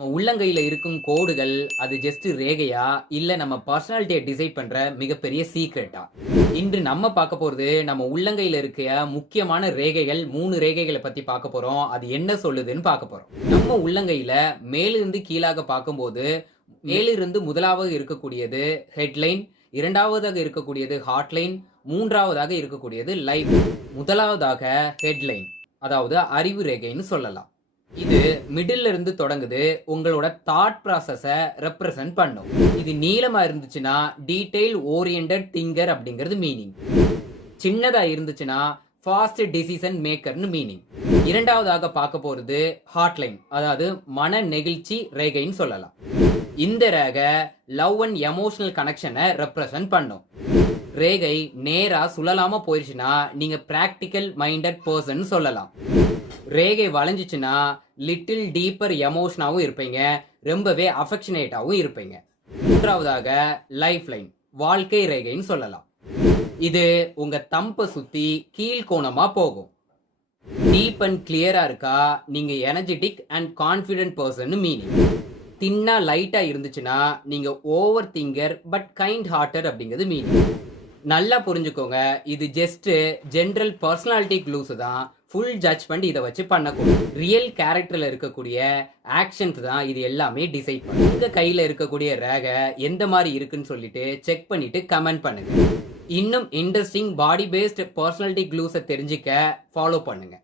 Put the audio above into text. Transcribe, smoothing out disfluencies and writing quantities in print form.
நம்ம உள்ளங்கையில இருக்கும் கோடுகள், அது ஜஸ்ட் ரேகையா? இல்ல நம்ம பர்சனாலிட்டிய டிசைட் பண்ற மிகப்பெரிய சீக்ரெட்டா? இன்று நம்ம பார்க்க போறது, நம்ம உள்ளங்கையில இருக்க முக்கியமான ரேகைகள் 3 ரேகைகள பத்தி பார்க்க போறோம். அது என்ன சொல்லுதுன்னு பார்க்க போறோம். நம்ம உள்ளங்கையில மேலிருந்து கீழாக பார்க்கும்போது, மேலிருந்து முதலாவது இருக்கக்கூடியது ஹெட்லைன், 2வதாக இருக்கக்கூடியது ஹார்ட்லைன், 3வதாக இருக்கக்கூடியது லைஃப். முதலாவதாக ஹெட்லைன், அதாவது அறிவு ரேகைன்னு சொல்லலாம். இது மிடில்ல இருந்து தொடங்குது. உங்களோட தாட் ப்ராசஸ ரெப்ரசன்ட் பண்ணும். இது நீளமா இருந்துச்சுன்னா டீடைல் ஓரியன்டட் திங்கர் அப்படிங்கிறது மீனிங். சின்னதா இருந்துச்சுன்னா ஃபாஸ்ட் டிசிஷன் மேக்கர்னு மீனிங். இரண்டாவதாக பார்க்க போறது ஹார்ட்லைன், அதாவது மன நெகிழ்ச்சி ரேகைன்னு சொல்லலாம். இந்த ரேகை லவ் அண்ட் எமோஷனல் கனெக்ஷனை ரெப்ரசன்ட் பண்ணும். ரேகை நேரா சுழலாம போயிருச்சுன்னா நீங்க பிராக்டிக்கல் மைண்டட் பர்சன் சொல்லலாம். ரேகை வளைஞ்சிச்சுன்னா லிட்டில் டீப்பர் எமோஷனாவும் இருப்பீங்க, ரொம்பவே அஃபெக்ஷனேட்டாவும் இருப்பீங்க. மூன்றாவதாக லைஃப் லைன், வாழ்க்கை ரேகைன்னு சொல்லலாம். இது உங்க தம்ப சுத்தி கீழ்கோணமா போகும். டீப் அண்ட் கிளியரா இருக்கா, நீங்க energetic and confident person meaning. தின்னா லைட்டா இருந்துச்சுன்னா நீங்க over thinker but kind hearted அப்படிங்கிறது மீனிங். நல்லா புரிஞ்சுக்கோங்க, இது ஜஸ்ட் ஜென்ரல் பர்சனாலிட்டி க்ளூஸ் தான். ஃபுல் ஜட்ஜ்மெண்ட் இதை வச்சு பண்ணக்கூடாது. ரியல் கேரக்டர்ல இருக்கக்கூடிய ஆக்ஷன்ஸ் தான் இது எல்லாமே டிசைட் பண்ணும். உங்க கையில இருக்கக்கூடிய ரேகை எந்த மாதிரி இருக்குன்னு சொல்லிட்டு செக் பண்ணிட்டு கமெண்ட் பண்ணுங்க. இன்னும் இன்ட்ரெஸ்டிங் பாடி பேஸ்ட் பர்சனாலிட்டி க்ளூஸை தெரிஞ்சுக்க ஃபாலோ பண்ணுங்க.